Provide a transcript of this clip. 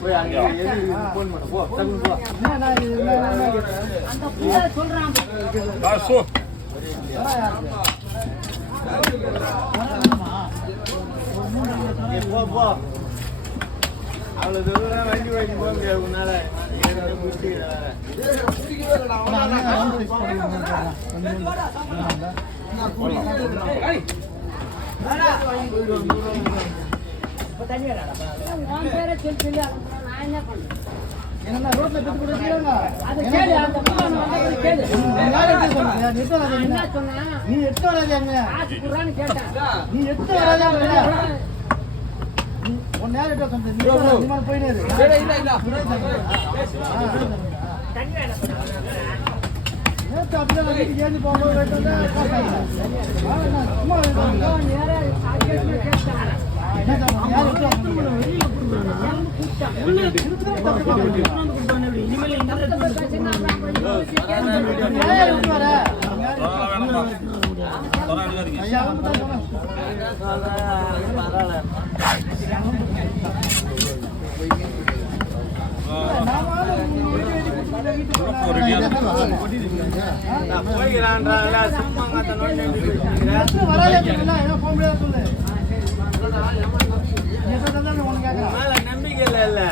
போய் அங்க போன் பண்ணு போ டக்கு போ அந்த புள்ள சொல்றான் காசு போ போ அவ்வளவு தூரம் வண்டி போக முடியாது உன்னால என்ன ரோட்ல பிடிச்சு கொடுத்தீங்க அது கேளு அந்த புள்ள கேளு என்ன சொன்னா நீ எட்டு வராது அங்க காசு குறான்னு கேட்டேன் நீ எட்டு வராது ஒன் நேரம் எட்டு சொன்னேன் நீ மேல போயினே நேற்று அப்படியே வீட்டுக்கு ஏறி போகும்போது சும்மா போய்கிறான்றாங்களா சும்மா போக முடியாது சொல்லு நம்பிக்கை இல்லை